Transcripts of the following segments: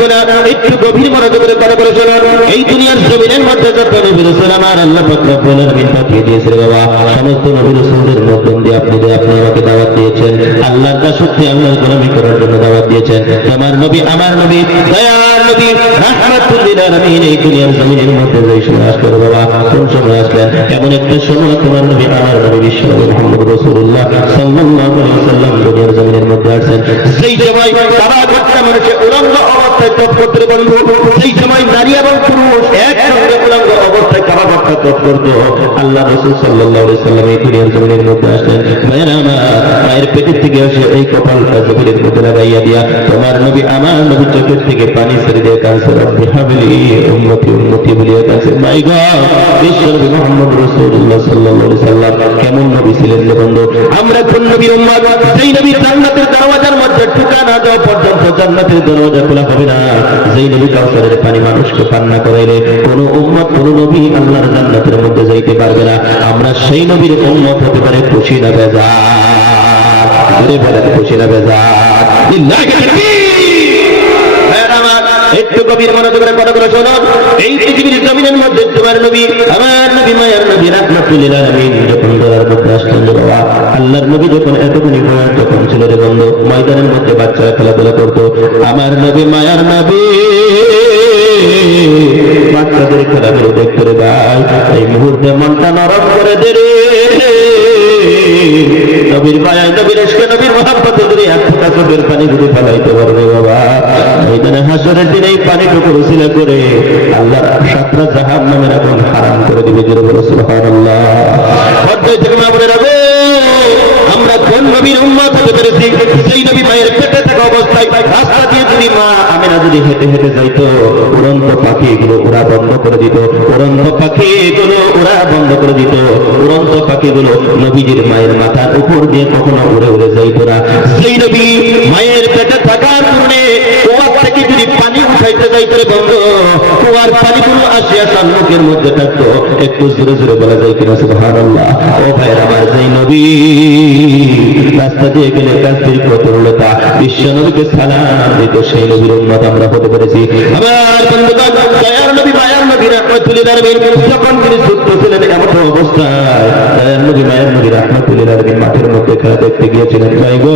দিব না একটু গভীর মনোযোগ করে করে চলুন। এই জমিনের মধ্যে যত নবী রসুল আমার আল্লাহ রব্বুল আলামিন পাঠিয়ে দিয়েছে বাবা, সমস্ত নবী রসুলদের মধ্যে দিয়ে আপনি আপনি আমাকে দাওয়াত দিয়েছেন, আল্লাহর দাসত্বে আল্লাহর গোলামি করার জন্য দাওয়াত দিয়েছেন। আমার নবী আমার নবী, দয়ার নবী, রাহমাতুল্লিল আলামিন এই দুনিয়ার জমিনের মধ্যে যেই সময় আসলেন বাবা, কোন সময় আসলেন? এমন একটা সময় তোমার নবী, আমার নবী বিশ্ব নবী মুহাম্মদ রাসূলুল্লাহ সাল্লাল্লাহু আলাইহি ওয়াসাল্লাম দুনিয়ার জমিনের মধ্যে আসেন সেই সময় সারা ঘটনা মানুষের উলঙ্গ অবস্থায় করতে বন্ধু সেই সময় নারী এবং পুরুষ একসঙ্গে উলঙ্গ অবস্থায় কাবা ঘটনা তপ করত আল্লাহ রসুল আলাইহি সাল্লাম এই দুনিয়ার জমিনের মধ্যে মায়ের পেটের থেকে এসে এই কপালটা জমিনের মধ্যে লাগাইয়া দিয়া, তোমার নবী আমার নবী চোখের থেকে পানি ছেড়ে উম্মতি উম্মতি বলিয়া কাছে নবী কেমন নবী ছিলেন রে বন্ধু? আমরা কোন নবীর উম্মত? সেই নবী জান্নাতের দরওয়াজার মধ্যে না যাওয়া পর্যন্ত জান্নাতের দরওয়াজা খোলা হবে না। যেই নবী কাউসারের পানি মানুষকে পান না করাইলে কোন উম্মত কোন নবী আল্লাহর জান্নাতের মধ্যে যাইতে পারবে না। আমরা সেই নবীর উম্মত হতে পারে খুশি না বেজা ঘুরে খুশি না বেজা একটু গভীর মনোযোগের কথা করে শোনো এই পৃথিবীর জমিনের মধ্যে তোমার নবী, আমার নবী, মায়ের নবী যখন মধ্যে বাবা, আল্লাহর নবী যখন এতখানি বয়স যখন ছিল রে বন্ধু, ময়দানের মধ্যে বাচ্চারা খেলাধুলা করতো, আমার নবী, মায়ার নবী। বাচ্চাদের খেলাধুলো দেখতে রে ভাই। এই মুহূর্তে মনটা নরম করে দে রে। নবীর মায়া, নবীর এসকে নবীর মহাব্বতে যদি এক ফোঁটা চোখের পানি যদি ফেলাইতে পারবে বাবা। এইখানে হাসরের দিন এই পানিটুকু রসিলা করে আল্লাহ সাতটা জাহান নামের এখন হারাম করে দিবে জোরে বলে, সুবহানাল্লাহ। পর্যায় থেকে মা বলে আমরা কোন নবীর উম্মত হতে পেরেছি? সেই নবী মায়ের পেটে থাকা অবস্থায় রাস্তা দিয়ে যদি মা যদি হেঁটে হেঁটে যাইতো, উড়ন্ত পাখি গুলো ওরা বন্ধ করে দিত, উড়ন্ত পাখি গুলো ওরা বন্ধ করে দিত, উড়ন্ত পাখিগুলো নবীজির মায়ের মাথার উপর দিয়ে কখনো উড়ে উড়ে যাইত না। সেই নবী মায়ের পেটে থাকার কারণে ও থেকে যদি পানি উঠাইতে যাইতে বন্ধ কুয়ার পানিগুলো আসিয়া সম্মুখের মধ্যে থাকতো, একটু জোরে জোরে বলা যায় কিনা, সুবহানাল্লাহ। ও ভাইয়ের, আমার যেই নবী, রাস্তা দিয়ে গেলে কাস্তির কতরলতা বিশ্ব নবীকে সালাম দিত, সেই নবীর উম্মত আমরা হতে পেরেছি। নবী, মায়ার যখন তিনি যুদ্ধ ছিলেন এমন অবস্থায়, দয়ার নবী, মায়ার নবী মাঠের মধ্যে খেলা দেখতে গিয়েছিলেন। ভাই গো,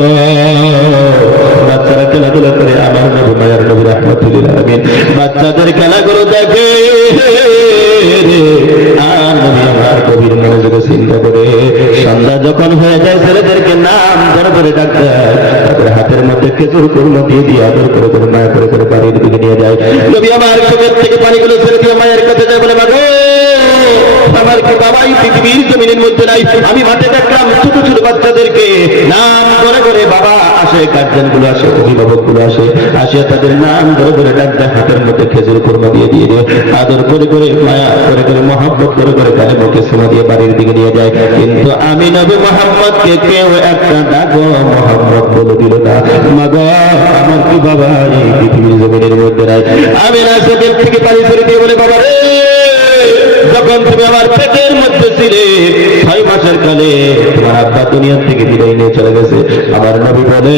বাচ্চারা খেলাধুলা করে, আমার নবী বাচ্চাদের খেলাগুলো দেখে চিন্তা করে সন্ধ্যা যখন হয়ে যায়, ছেলেদেরকে নাম ধরে ধরে ডাক তারপরে হাতের মধ্যে খেজুর কুর্মা দিয়ে দিয়ে আদর করে করে মায়া করে করে বাড়ির দিকে নিয়ে যায়। নবী আমার চোখের থেকে পানিগুলো ছেড়ে দিয়ে মায়ের কাছে যায় বলে মাগো আমার বাবাই পৃথিবীর জমিনের মধ্যে নাই। আমি মাঠে দেখলাম ছোট ছোট বাচ্চাদেরকে নাম ধরে করে বাবা আসে গার্জেনগুলো আসে অভিভাবকগুলো আসে। আসিয়া তাদের নাম ধরে ধরে ডাক দেয় হাতের মধ্যে খেজুর কুর্মা দিয়ে দিয়ে দিয়ে। আদর করে করে, মায়া করে করে, মহাব্বত করে করে তাদের মুখে সোনা দিয়ে বাড়ির দিকে নিয়ে যায়। কিন্তু আমি নবী মোহাম্মদকে কেউ একটা ডাকো মোহাম্মদ বলে দিল না। মাগো, আমার কি বাবা এই পৃথিবীর জমিনের মধ্যে নাই? আমি না থেকে পানি ছেড়ে দিয়ে বলে, বাবা রে যখন তুমি আমার পেটের মধ্যে ছিলে, ছয় মাসের কালে তোমার আব্বা দুনিয়ার থেকে বিদায় নিয়ে চলে গেছে। আমার নবী বলে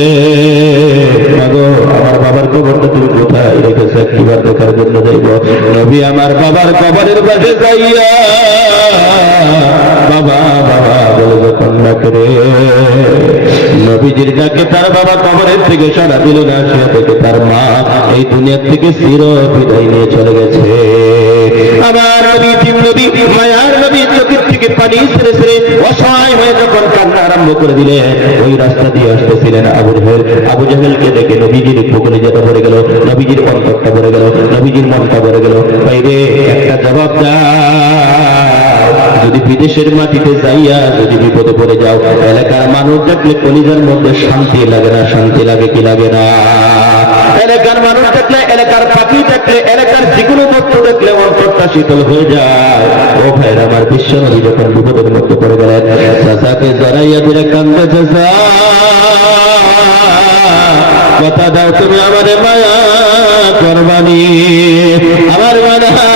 আমার বাবার কবরটা তুমি কোথায় রেখেছো? একটিবার দেখার জন্য যাইব। নবী আমার বাবার কবরের পাশে যাইয়া, বাবা বাবা, বলে যখন ডাকে নবীজির ডাকে তার বাবা কবরের থেকে সারা দিল না, সে থেকে তার মা এই দুনিয়ার থেকে চির বিদায় নিয়ে চলে গেছে। আমার নবী তিন নবী মায়ার নবী চোখের থেকে পানি অসহায় হয়ে যখন কান্না আরম্ভ করে ওই রাস্তা দিয়ে আসতেছিলেন আবু জাহেল। আবু জাহেলকে দেখে নবীজির যেতে পড়ে গেল, নবীজির অন্তরটা পড়ে গেল, নবীজির মনটা পড়ে গেল। বাইরে একটা জবাব যদি বিদেশের মাটিতে যাইয়া যদি বিপদে পড়ে যাও, এলাকার মানুষ দেখলে কলিজার মধ্যে শান্তি লাগে না, শান্তি লাগে কি লাগে না? এলাকার মানুষ দেখলে, এলাকার পাখি দেখলে, এলাকার যে কোনো বস্তু দেখলে অন্তরটা শীতল হয়ে যায়। ও ভাইরা আমার বিশ্ব নদী যখন বিপদের মধ্যে পড়ে গেলেন চাষাকে জড়াইয়া দিলে কান্দে চাষা কথা দাও তুমি আমার মায়া করবানি। আমার মানায়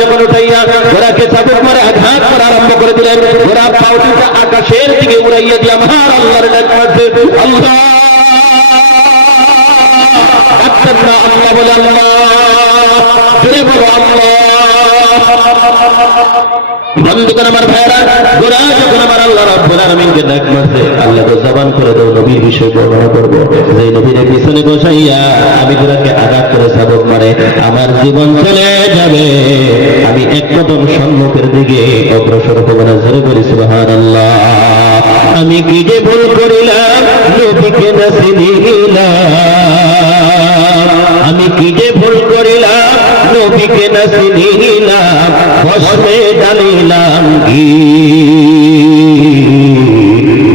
যখন উঠাইয়া গোড়াকে চাবুক মারে, আঘাত করা আরম্ভ করে দিলেন। গোড়া পাউটিটা আকাশের দিকে উড়াইয়া দিয়ে আমার আল্লাহর ডাক মারছে, আল্লাহ! আল্লাহ বলে, আল্লাহ! আল্লাহ! বন্ধুগণ আমার ভাইরা গোরা যখন আমার রাব্বুল আমি গোরাকে আঘাত করে সাবক মারে, আমার জীবন চলে যাবে। আমি এক সম্মুখের দিকে, অগ্রসর হব না, জোরে বলি সুবহানাল্লাহ। আমি কি যে ভুল করিলাম আমি কি নবীকে না চিনিলাম ভস্মে ডালিলাম কি?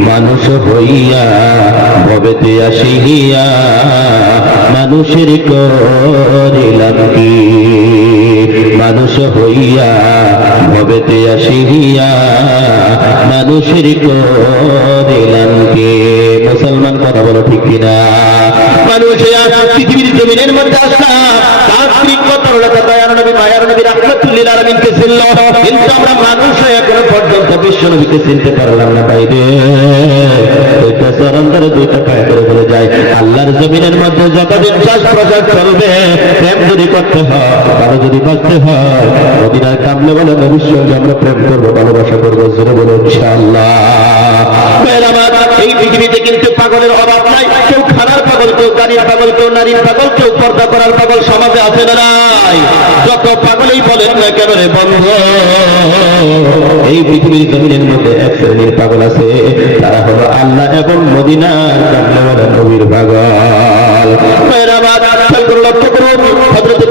মানুষ হইয়া ভবেতে আসিয়া মানুষের করিলাম কি? মানুষ হইয়া ভবেতে আসিয়া মানুষের করিলাম কি? মুসলমান কথা বলো ঠিক কিনা? মানুষ পৃথিবীর জমিনের মধ্যে আসলাম তান্ত্রিক তরলতা দয়ার নবী, মায়ার নবী রাহমাতুল্লিল আলামিনকে চিনল। কিন্তু আমরা করে আল্লাহর জমিনের মধ্যে যতদিন চাষ প্রচার চলবে, প্রেম যদি করতে হয়, ভালো যদি বাঁচতে হয় মদিনার কামলে বলে নবীর আমরা প্রেম করব, ভালোবাসা করব, জোরে বলে ইনশাআল্লাহ। এই পৃথিবীতে কিন্তু পাগলের অভাব নাই, কেউ খানার পাগল কেউ কারিয়া পাগল কেউ, নারীর পাগল কেউ, পর্দা করার পাগল সমাজে আছে না নাই? যত পাগলেই বলেন না কেন রে বন্ধ? এই পৃথিবীর জমিনের মধ্যে এক শ্রেণির পাগল আছে। তারা হলো আল্লাহ এবং কামলেওয়ালা নবীর পাগল। লক্ষ্য করুন।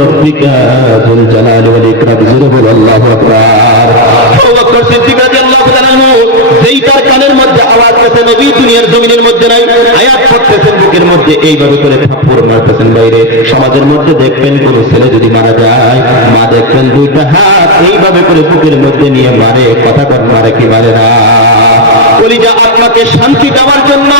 রাব্বিকা যুল জালালি ওয়াল ইকরাম জোরে বলো আল্লাহু আকবার বকর সিদ্দিক রাদিয়াল্লাহু তার কানের মধ্যে আওয়াজ পেছে নবী দুনিয়ার জমিনের মধ্যে নাই, আয়াত বুকের মধ্যে, এইভাবে করে মারতেছেন বাইরে। সমাজের মধ্যে দেখবেন, কোন ছেলে যদি মারা যায়, মা দেখবেন দুইটা হাত এইভাবে করে বুকের মধ্যে নিয়ে মারে, কথা কর মারে কি মারে না। কলিজা আত্মাকে শান্তি দেওয়ার জন্য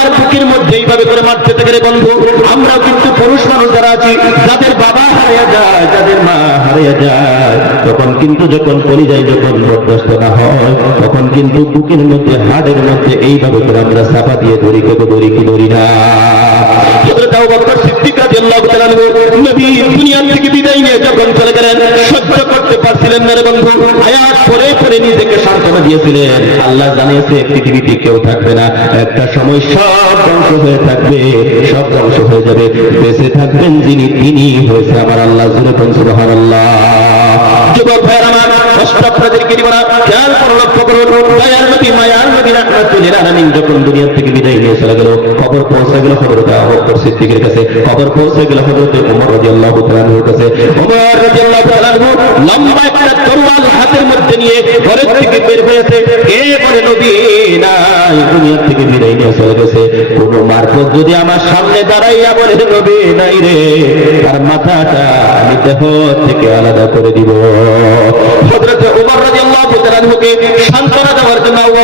আমার বুকের মধ্যে এইভাবে করে মারতে থাকে রে বন্ধু। আমরাও কিন্তু পুরুষ মানুষ যারা আছি, যাদের বাবা হারিয়ে যায়, যাদের মা হারিয়ে যায়, তখন কিন্তু যখন কলিজায় যখন বরদাস্ত না হয়, তখন কিন্তু বুকের মধ্যে, হাড়ের মধ্যে এইভাবে করে আমরা চাপা দিয়ে ধরি কেউ ধরি, কি ধরি না। হযরত আবু বকর সিদ্দিক রাদিয়াল্লাহু তাআলা নবী দুনিয়া থেকে বিদায় নিয়ে যখন চলে গেলেন সহ্য করতে পারছিলেন না রে বন্ধু, আয়াত পরে পরে নিজেকে সান্ত্বনা দিয়েছিলেন। আল্লাহ জানিয়েছে, পৃথিবীতে কেউ থাকবে না। একটা সময় সব ধ্বংস হয়ে থাকবে, সব ধ্বংস হয়ে যাবে। বেঁচে থাকবেন যিনি তিনি হয়েছে আমার আল্লাহ। জুড়ে কোন সুবহানাল্লাহ। যুবক ভাইয়ের আমার কষ্ট আপনাদেরকে দিব না? খেয়াল করে, লক্ষ্য মায়ার আলামিন যখন দুনিয়া থেকে বিদায় নিয়ে চলে গেল, খবর পৌঁছে গেল সিদ্দিকের কাছে, খবর পৌঁছে গেল কাছে। লম্বা একটা হাতের মধ্যে নিয়ে ঘরের থেকে বের হয়েছে কে দুনিয়া থেকে বিদায় নিয়ে চলে গেছে। কোন মারফত যদি আমার সামনে দাঁড়াইয়া বলে নবী নাই রে, তার মাথাটা দেহ থেকে আলাদা করে দিব। হযরত ওমর রাদিয়াল্লাহু তাআলা আনহুকে সান্ত্বনা দেওয়ার জন্য আবু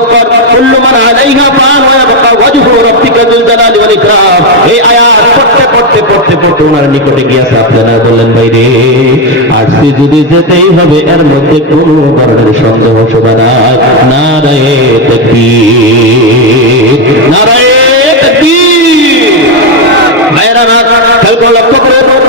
কুল্লু মান আলাইহা ফান ওয়া ইয়াবকা ওয়াজহু রাব্বিকা যুল জালালি ওয়াল ইকরাম। এই আয়াত পড়তে পড়তে পড়তে পড়তে ওনার নিকটে গিয়া আপনারা বললেন ভাই রে আজকে যদি যেতেই হবে এর মধ্যে কোনো ধরনের সন্দেহ শোভা নাই। নারায়ে তাকবীর নারায়ে তাকবীর। আমার, খেয়াল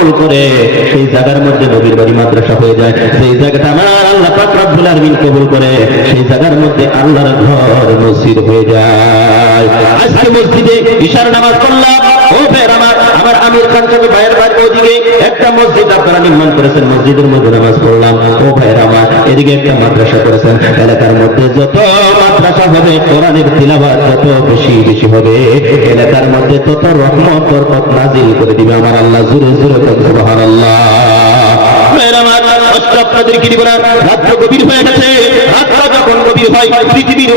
কবুল করে সেই জায়গার মধ্যে নবীর বাড়ি মাদ্রাসা হয়ে যায়। সেই জায়গাটা আমার আল্লাহ পাক রব্বুল আলামিন কবুল করে। সেই জায়গার মধ্যে আল্লাহর ঘর মসজিদ হয়ে যায়। আজকে মসজিদে ইশার নামাজ ভাইয়ের আমার আমার খান সাহেব ভাইয়ের বাড়ির ওদিকে একটা মসজিদ আপনারা নির্মাণ করেছেন, মসজিদের মধ্যে নামাজ পড়লাম। ও ভাইয়ের আমার এদিকে একটা মাদ্রাসা করেছেন। এলাকার মধ্যে যত মাদ্রাসা হবে, কোরআনের তিলাবাত যত বেশি বেশি হবে, এলাকার মধ্যে তত রহমত, বরকত নাজিল করে দিবে আমার আল্লাহ জুরে জুরে সুবহানাল্লাহ। ভাইয়ের আমার কষ্ট রাত্র গভীর হয়ে গেছে। হয়, পৃথিবীর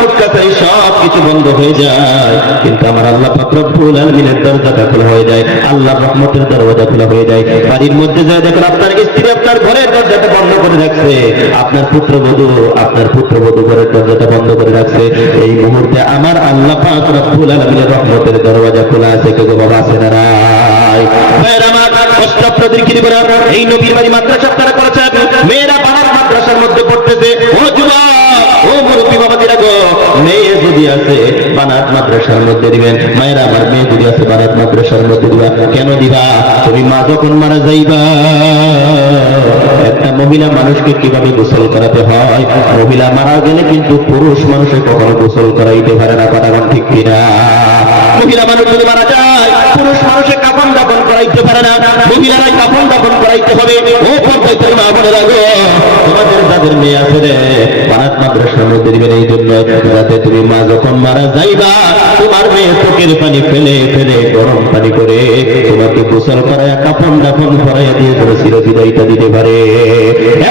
কলকাতায় সব কিছু বন্ধ হয়ে যায়। কিন্তু আমার আল্লাহ রব্বুল আলামিনের খোলা হয়ে যায়, আল্লাহ রহমতের দরজা খোলা হয়ে যায়। বাড়ির মধ্যে যায়, দেখুন আপনার স্ত্রী আপনার ঘরের দরজাটা বন্ধ করে রাখছে। আপনার পুত্রবধূ আপনার পুত্রবধূ ঘরের দরজাটা বন্ধ করে রাখছে। এই মুহূর্তে আমার আল্লাহ পাক আলামিনের রহমতের দরজা খোলা আছে, কেউ বাবা আছে না এই নবীর বাড়ি মাদ্রাসা আপনারা করেছেন? মেয়েরা বানার মাদ্রাসার মধ্যে পড়তেছে ও মুরব্বী বাবাদিরা গো যদি আছে বানাত মাদ্রাসার মধ্যে দিবেন। মায়েরা, আমার মেয়ে যদি আছে বানাত মাদ্রাসার মধ্যে দিবা, কেন দিবা? তুমি মা যখন মারা যাইবা, একটা মহিলা মানুষকে কীভাবে গোসল করাতে হয়? মহিলা মারা গেলে কিন্তু পুরুষ মানুষের কখনো গোসল করাইতে পারে না, কথা ঠিক কিনা? মহিলা মানুষ যদি মারা যায় পুরুষ মানুষের কাপন দাপন করাইতে পারে না, মহিলারাই কাপন দাপন করাইতে হবে। ও পঞ্চায়েতের মা বলে লাগো তোমাদের যাদের মেয়ে আছে রে বানাত মাদ্রাসার মধ্যে দিবেন এই জন্য। যাতে তুমি মা যখন মারা যাইবা, তোমার মেয়ে চোখের পানি ফেলে ফেলে, গরম পানি করে তোমাকে গোসল করায় কাপন দাপন করাইয়া দিয়ে করে চিরবিদায়টা দিতে পারে।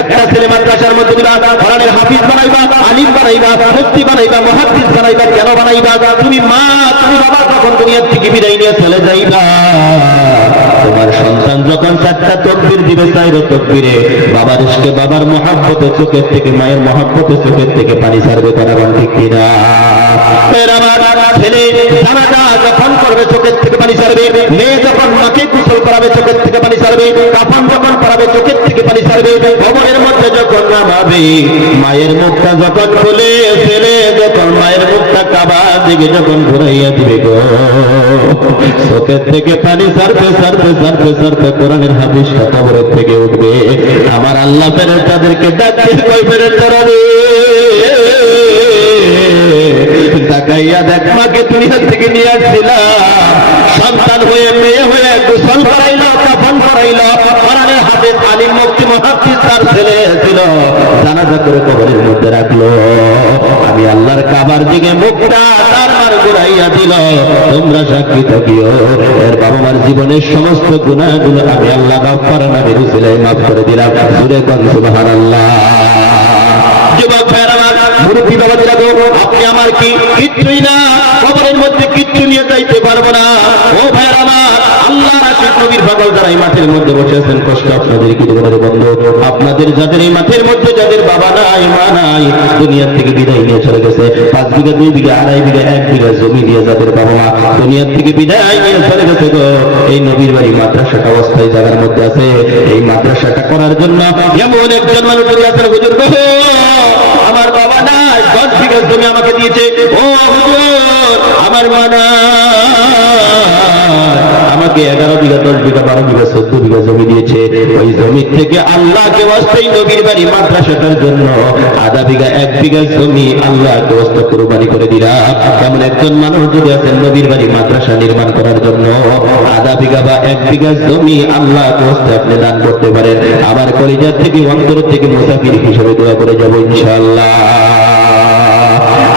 একটা ছেলে মাদ্রাসার মধ্যে দিবা, কোরআনের হাফিজ বানাইবা, আলিম বানাইবা, মুফতি বানাইবা, মুহাদ্দিস বানাইবা কেন বানাইবা। তুমি মা, তুমি বাবা যখন দুনিয়ার থেকে বিদায় নিয়ে চলে তোমার সন্তান যখন চারটা তকবির দিবে, চাইরো তকবিরে বাবার ইসকে বাবার মহাব্বতে, চোখের থেকে, মায়ের মহাব্বতে, চোখের থেকে পানি ছাড়বে তারা ঠিক কিনা? ছেলে জানাটা যখন করবে, চোখের থেকে পানি ছাড়বে। মেয়ে যখন মাকে কুশল করাবে, চোখের থেকে পানি ছাড়বে। কাফন যখন করাবে, চোখের পানি ছাড়বে কবরের মধ্যে যখন নামাবে, মায়ের মুখটা যখন খুলে ফেলে, যখন মায়ের মুখটা কাবা দিকে যখন ঘুরাইয়া দিবে গো। চোখের থেকে পানি ছাড়বে ছাড়বে ছাড়বে ছাড়বে কোরআনের হাদিসটা কবরের থেকে উঠবে। আমার আল্লাহ ফেরের তাদেরকে ডাকতে কই ফেরের তারা তাকাইয়া দেখ, মাকে দুনিয়া থেকে নিয়ে আসছিলাম সন্তান হয়ে, মেয়ে হয়ে গোসল করাইল কাফন করাইল কোরআনের হাতে আলিম মুক্তি তার ছেলে ছিল, জানাজা করে কবরের মধ্যে রাখল। আমি আল্লাহর কাবার দিকে মুখটা তার মার ঘুরাইয়া দিল। তোমরা সাক্ষী থাকিও। এর বাবা মার জীবনের সমস্ত গুণাগুলো আমি আল্লাহ মাফ করা না বেরুছিলাম মাফ করে দিলাম। সুরে কন, সুবহানাল্লাহ। যুবক ভাইয়ের, আমার মুরব্বী বাবা গো, আপনি আমার কি কিচ্ছুই না? কবরের মধ্যে কিচ্ছু নিয়ে যাইতে পারব না। ও ভাইয়ের, আমার আল্লাহ এই মাঠের মধ্যে আপনাদের যাদের এই মাঠের মধ্যে যাদের বাবা নাই, মা নাই, দুনিয়ার থেকে বিদায় নিয়ে চলে গেছে। পাঁচ বিঘা, দুই বিঘা, আড়াই বিঘা, এক বিঘা জমি নিয়ে যাদের বাবা মা দুনিয়ার থেকে বিদায় নিয়ে চলে গেছে এই নবীর বাড়ি মাদ্রাসাটা অবস্থায় জায়গার মধ্যে আছে। এই মাদ্রাসাটা করার জন্য এমন একজন মানুষ আছেন, হুজুর আমার বাবা নাই, দশ বিঘা জমি আমাকে দিয়েছে। ও হুজুর, আমার মা নাই। আমাকে এগারো বিঘা, দশ বিঘা, বারো বিঘা, চোদ্দ বিঘা জমি দিয়েছে। ওই জমি থেকে আল্লাহকে অস্থায়ী নবীর বাড়ি, মাদ্রাসাটার জন্য আধা বিঘা, এক বিঘা জমি আল্লাহকে অস্ত কোরবানি করে দিলাম। এমন একজন মানুষ যদি আছেন নবীর বাড়ি, মাদ্রাসা নির্মাণ করার জন্য, আধা বিঘা বা এক বিঘা জমি আল্লাহকে অস্তে আপনি দান করতে পারেন। আমার কলিজার থেকে অন্তর থেকে মুসাফির হিসেবে দোয়া করে যাব ইনশাআল্লাহ।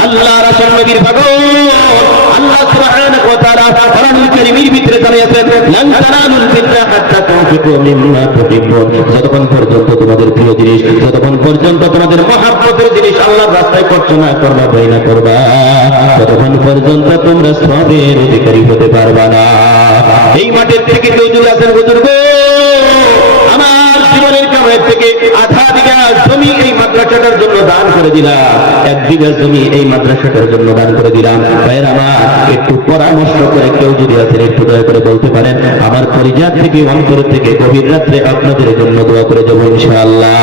আল্লাহ রাসূল নবীর পাগল আল্লাহ সুবহানাহু ওয়া তাআলা কোরআনুল কারীমের যতক্ষণ পর্যন্ত তোমাদের প্রিয় জিনিস, যতক্ষণ পর্যন্ত তোমাদের মহাব্বতের জিনিস আল্লাহর রাস্তায় করছ না করবা বই না করবা। ততক্ষণ পর্যন্ত তোমরা সবের অধিকারী হতে পারবা না। এই মাঠের থেকে কেউ যদি আছেন বুজুর্গ? আমার জীবনের কামের থেকে আধা বিঘা জমি এই মাদ্রাসাটার দান করে করে দিলাম। এক বিঘা জমি এই মাদ্রাসাটার জন্য দান করে দিলাম। ভাইয়ের আমার, একটু পরামর্শ করে কেউ যদি আছেন, একটু দয়া করে বলতে পারেন। আমার পরিজাত থেকে, অন্তর থেকে, গভীর রাত্রে আপনাদের জন্য দোয়া করে যাব ইনশাআল্লাহ।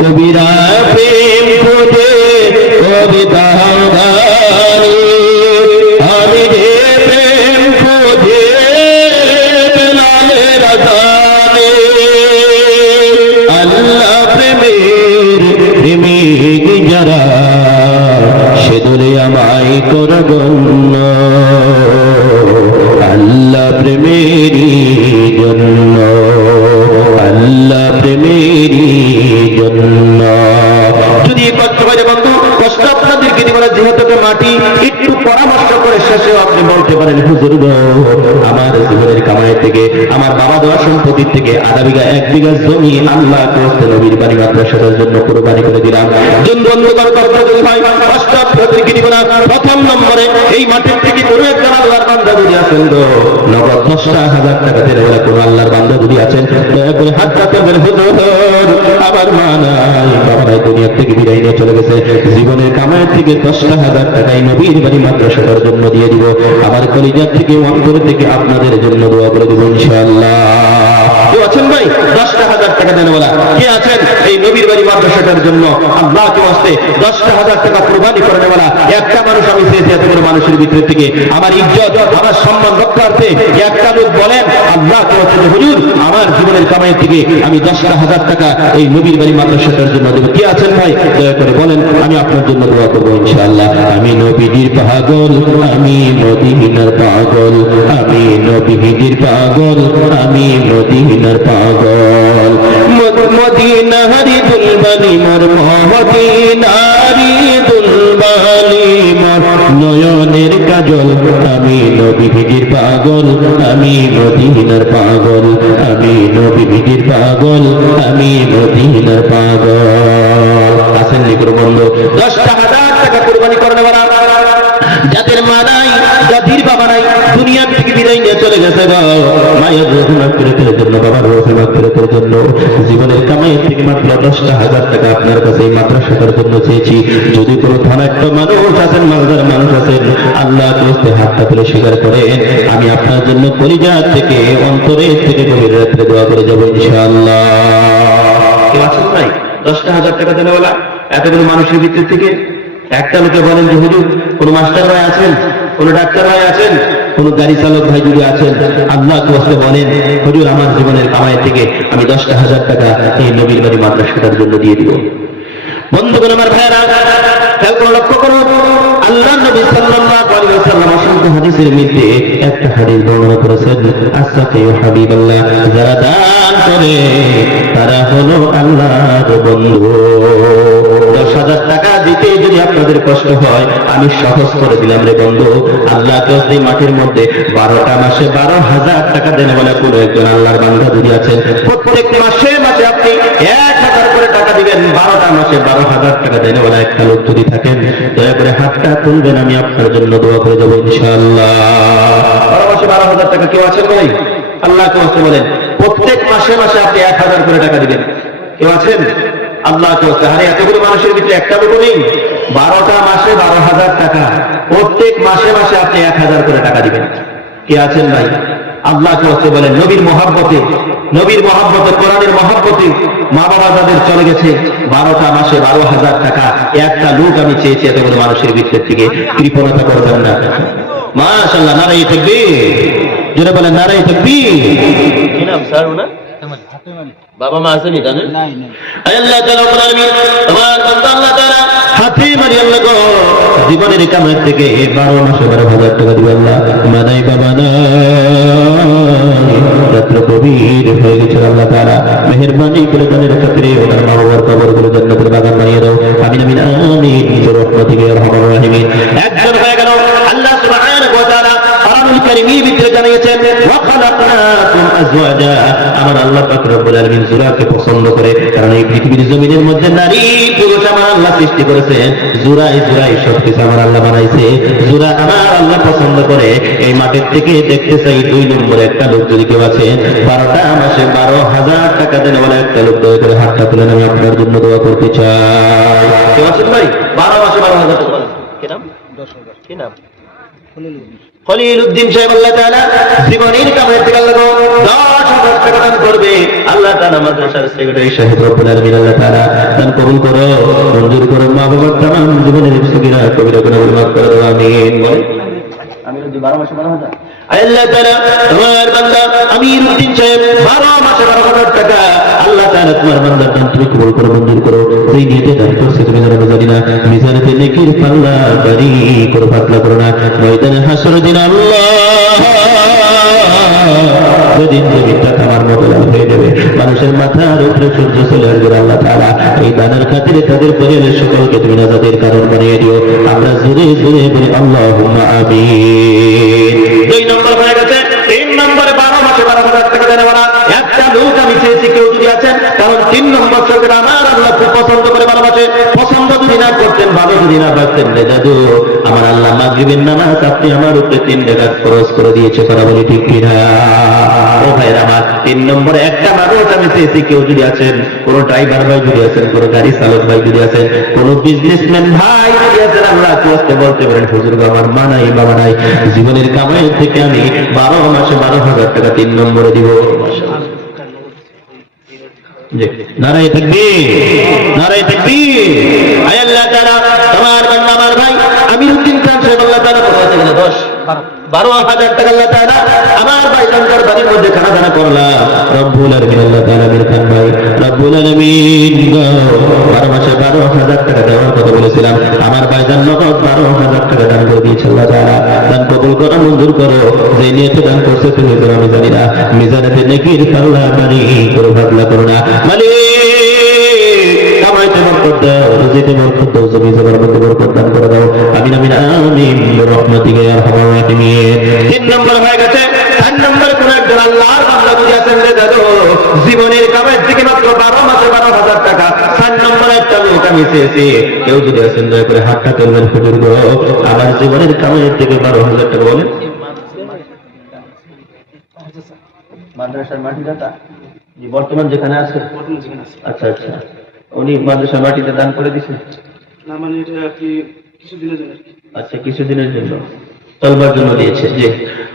কবিরা প্রেম খুঁজে, কবিতা সম্পত্তির থেকে আধা বিঘা এক বিঘা জমি আল্লাহ করতে নবীর বাড়ি মাদ্রাসার জন্য কোরবানি করে দিলাম। জন বন্ধুগণ করতে যদি ভাই কষ্ট আপনাদেরকে দিব না প্রথম নম্বরে এই মাটির থেকে কোনো একজন আল্লাহর যদি গো নগদ দশটা হাজার টাকা বলে কোনো আল্লাহর যদি আছেন, দয়া করে হাত দুনিয়ার থেকে বিদায় নিয়ে চলে গেছে। জীবনের কামায়ের থেকে দশটা হাজার টাকাই নবীর বাড়ি মাদ্রাসাটার জন্য দিয়ে দিব। আমার কলিজার থেকে অন্তর থেকে আপনাদের জন্য দোয়া করে দিব ইনশাআল্লাহ। কেউ আছেন ভাই দশটা হাজার টাকা দেন বলা কে আছেন? এই নবীর বাড়ি মাদ্রাসাটার জন্য। আল্লাহ কে আসতে দশটা হাজার টাকা কোরবানি করে নেওয়ালা। একটা মানুষ আমি চেয়েছি এত বড় মানুষের ভিতর থেকে। আমার ইজ্জত, আমার সম্মান রক্ষার্থে একটা লোক বলেন, আল্লাহ কে আসতে হুজুর, আমার জীবনের কামাই থেকে আমি দশটা হাজার টাকা এই নবীর বাড়ি মাদ্রাসাটার জন্য দেবো। কে আছেন ভাই? দয়া করে বলেন। আমি আপনার জন্য দোয়া করব ইনশাআল্লাহ। আমি নবীজির পাগল, আমি মদিনার পাগল, আমি নবীজির পাগল, আমি মদিনার পাগল। মদ- মদিনারি দুলবানি মোর মদিনারি দুলবানি মোর। নয়নের কাজল, আমি নবীজির পাগল, আমি মদিনার পাগল, আমি নবীজির পাগল, আমি মদিনার পাগল। আসেন লিখুন বন্ধু দশটা হাজার টাকা কোরবানি করে নেওয়ারা যাদের মা নাই যাদের বাবা নাই দুনিয়ার থেকে বিদায় নিয়ে চলে গেছে মায়ের রোহ মাগফিরাতের জন্য বাবার রোহ মাগফিরাতের জন্য জীবনের কামাইয়ের থেকে মাত্র দশটা হাজার টাকা আপনার কাছে এই মাদ্রাসাটার জন্য চেয়েছি। যদি কোনো ধনাট্য মানুষ আছেন, মালদার মানুষ আছেন, আল্লাহ দোস্তে হাতটা তুলে স্বীকার করেন। আমি আপনার জন্য পরিজাত থেকে অন্তরের থেকে গভীর রাত্রে দোয়া করে যাব, ইনশাআল্লাহ। কেউ আছেন নাই? দশটা হাজার টাকা দেনে বলা এতগুলো মানুষের ভিতর থেকে একটা লোকে বলেন যে, হুজুর, কোন মাস্টার ভাই আছেন? কোন ডাক্তার ভাই আছেন? কোন গাড়ি চালক ভাই যদি আছেন? আল্লাহ কষ্ট বলেন, হুজুর, আমার জীবনের কামাই থেকে আমি দশটা হাজার টাকা এই নবীর বাড়ি মাদ্রাসাটার জন্য দিয়ে দিব। বন্ধুগণ আমার ভাইয়েরা করে লক্ষ্য আল্লাহ হাবিবাল্লাহ যারা দান করে, তারা হলো আল্লাহর বন্ধু। দশ হাজার টাকা দিতে যদি আপনাদের কষ্ট হয়, আমি সহজ করে দিলাম রে বন্ধু। আল্লাহ তো সেই মাঠের মধ্যে বারোটা মাসে বারো হাজার টাকা দেন বলে কোনো একজন আল্লাহর বান্ধা যদি আছেন, প্রত্যেক মাসে মাসে আপনি এক হাজার করে টাকা দিবেন, বারোটা মাসে বারো হাজার টাকা দেন বলে একটা লোক যদি থাকেন, দয়া করে হাতটা তুলবেন, আমি আপনার জন্য দোয়া করে দেবো ইনশাআল্লাহ। বারো মাসে বারো হাজার টাকা কেউ আছেন ভাই আল্লাহ কেউ আছে বলেন, প্রত্যেক মাসে মাসে আপনি এক হাজার করে টাকা দিবেন। কেউ আছেন? আল্লাহ আরে এতগুলো মানুষের ভিতরে একটা লোক নেই। বারোটা মাসে বারো হাজার টাকা। প্রত্যেক মাসে মাসে আপনি এক হাজার করে টাকা দিবেন। কে আছেন ভাই? আল্লাহ চলছে বলেন নবীর মহাব্বতে নবীর মহাব্বতে, কোরআনের মহাব্বতে মা বাবা যাদের চলে গেছে। বারোটা মাসে বারো হাজার টাকা। একটা লোক আমি চেয়েছি এতগুলো মানুষের ভিতর থেকে। কৃপণতা করবেন না। মাশাল্লাহ নারাই থাকবে যেটা বলেন নারাই থাকবি কি নাম, স্যার ওনার? বাবা মা আসেনি জানেন আল্লাহ তাআলা তোমার বান্দা আল্লাহ তাআলা হাতে মারি আল্লাহ গো। জীবনের কামের থেকে এই বারো মাসে বারো হাজার টাকা দিবে আল্লাহ। মানাই বাবা না রাত্র গভীর হয়ে গেছে আল্লাহ তাআলা। মেহেরবানি করে জানের খাতিরে ওনার মা বাবার কবরগুলো জান্নাতের বাগান বানিয়ে দাও। আমিন আমিন আমিন। নিজের রহমতিকে রহমান রাহিমিন। একজন হয়ে গেল আল্লাহ সুবহানাহু ওয়া তাআলা। ভিতরে জানিয়েছেন ওয়া খালাকনাকুম আজওয়াজা আমার আল্লাহ পাক রব্বুল আলামিন জুরাকে পছন্দ করে। কারণ এই পৃথিবীর জমিনের মধ্যে নারী পুরুষ আমার আল্লাহ সৃষ্টি করেছেন জুরাই জুরাই সব কিছু আমার আল্লাহ বানাইছে। জুরা আমার আল্লাহ পছন্দ করে। এই মাঠের থেকে দেখতে চাই দুই নম্বরে একটা লোক যদি কেউ আছে। বারোটা মাসে বারো হাজার টাকা দেন বলে একটা লোক দয়া করে হাতটা তুলে আমি আপনার জন্য দোয়া করতে চাই। কেউ আছেন ভাই? বারো মাসে বারো হাজার টাকা কি নাম? কি নাম? খলিল উদ্দিন সাহেব আল্লাহ তাআলা জীবনের কামের থেকে আল্লাহ দশ হাজার টাকা দান করবে। আল্লাহ তাআলা মাদ্রাসার সেক্রেটারি সাহেব রব্বুল আলামিন আল্লাহ তাআলা দান কবুল করো মঞ্জুর করো মা বাবার তামাম জীবনের কবিরা মাফ করে দাও আমিন। বলে আমি যদি বারো মাসে বারো হাজার। আল্লাহ তাআলা তোমার বান্দা আমির উদ্দিন সাহেব বারো মাসে বারো হাজার টাকা তাআলা তোমার বান্দার দান তুমি কবুল করো, মঞ্জুর করো। সেই নিয়তে দান করছে তুমি জানো জানি না মিজানেতে নেকির পাল্লা বাড়ি করো, পাতলা করো না। ময়দানে হাসর দিন আল্লাহ। যেদিন জমিটা আমার মতো হয়ে যাবে, মানুষের মাথার উপরে সূর্য চলে আসবে আল্লাহ তাআলা। এই দানের খাতিরে তাদের পরিবারের সকলকে তুমি নাজাতের কারণ বানিয়ে দিও। আমরা জোরে জোরে বলি, আল্লাহুম্মা আমিন। দুই নম্বর হয়ে গেছে, তিন নম্বরে বারো মাসে বারো হাজার টাকা দেনে বলা একটা লোক আমি চেয়েছি কেউ যদি আছেন কারণ তিন নম্বর সরকার আমার আল্লাহ খুব পছন্দ করে মাসে পছন্দ যদি না করতেন, ভালো যদি না পারতেন রে দাদু আমার আল্লাহ মাগরিবের নামাজ আপনি আমার উপরে তিন টাকা খরচ করে দিয়েছে করা বলি ঠিক কিনা? ও ভাই আমার, তিন নম্বরে একটা মানুষ আমি চেয়েছি, কেউ যদি আছেন, কোন ড্রাইভার ভাই যদি আছেন, কোন গাড়ি চালক ভাই যদি আছেন, কোন বিজনেসম্যান ভাই যদি আছেন, আল্লাহ আসতে বলতে পারেন, হুজুর মা নাই বাবা নাই। জীবনের কামাই থেকে আমি বারো মাসে বারো হাজার টাকা তিন নম্বরে দিব। নারায় থাকবি নারায় থাকবি আয় আল্লাহ তাআলা, তোমার বান্দা, আমার ভাই আমির উদ্দিন খান সাহেব, আল্লাহ তারা কত আছে কিনা? দশ বারো হাজার টাকা আল্লাহ তাআলা আমার ভাই লঙ্কার বাড়ির মধ্যে খানা দানা করলাম রব্বুল আলমিন আল্লাহ তাআলা আমির খান ভাই, রব্বুল আলমিন বারো মাসে বারো হাজার টাকা দেওয়ার কথা বলেছিলাম। আমার ভাই যান নগদ বারো হাজার টাকা দান করে দিয়েছে আল্লাহ দান কবুল করো, মঞ্জুর করো। যে নিয়তে দান করছে তুমি আমি জানি না। মিজানেতে নেকির পাল্লা বাড়ি করে ভাবলা করো না। মালিক কামাইতে বরকত দাও, রুজিতে বরকত দাও জমি জমার মধ্যে বরকত করে দাও। আমিন আমিন আমিন রহমতিকে আর হামার রাহিমিন তিন নম্বর হয়ে গেছে চার নম্বর কোন একজন আল্লাহর বান্দা যদি আছেন রে দাদু জীবনের কামাই থেকে মাত্র বারো মাসে বারো হাজার টাকা। চার নম্বর একটা লোক আমি চেয়েছি কেউ যদি আছেন দয়া করে হাতটা তুলবেন হুজুর গো। আমার জীবনের কামাই থেকে বারো হাজার টাকা বলেন। মাদ্রাসার মাটি বর্তমান যেখানে আছে? আচ্ছা আচ্ছা। উনি মাদ্রাসা মাটিতে দান করে দিছে? না মানে এটা কি আচ্ছা কিছুদিনের জন্য। চলবার জন্য দিয়েছে। জি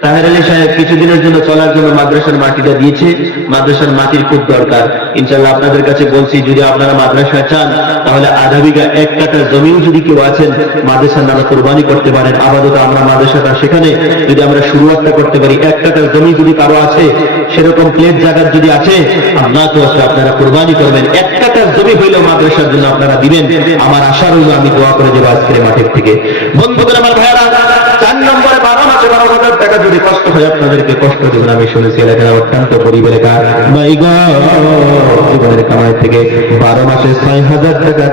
তাহের আলী সাহেব কিছুদিনের জন্য চলার জন্য মাদ্রাসার মাটিটা দিয়েছে। মাদ্রাসার মাটির খুব দরকার। ইনশাল্লাহ আপনাদের কাছে বলছি, যদি আপনারা মাদ্রাসায় চান, তাহলে আধা বিঘা এক কাটা জমিও যদি কেউ আছেন, মাদ্রাসার নামে কোরবানি করতে পারেন। আপাতত আমরা মাদ্রাসাটা সেখানে। যদি আমরা শুরুয়াতটা করতে পারি, এক কাটা জমি যদি কারও আছে, সেরকম প্লেট জায়গার যদি আছে, আল্লাহ তো আপনারা কোরবানি করবেন। এক কাটা জমি হইলেও মাদ্রাসার জন্য আপনারা দিবেন। আমার আশা রইল, আমি দোয়া করে দেবো আজকের মাঠের থেকে। বন্ধুদের আমার ভাইয়ারা মাসে বারো হাজার টাকা যদি কষ্ট হয় আপনাদেরকে কষ্ট দেবেন। আমি শুনেছি এলাকার অত্যন্ত গরিব এলাকা জীবনের কামাই থেকে বারো মাসে ছয় হাজার টাকা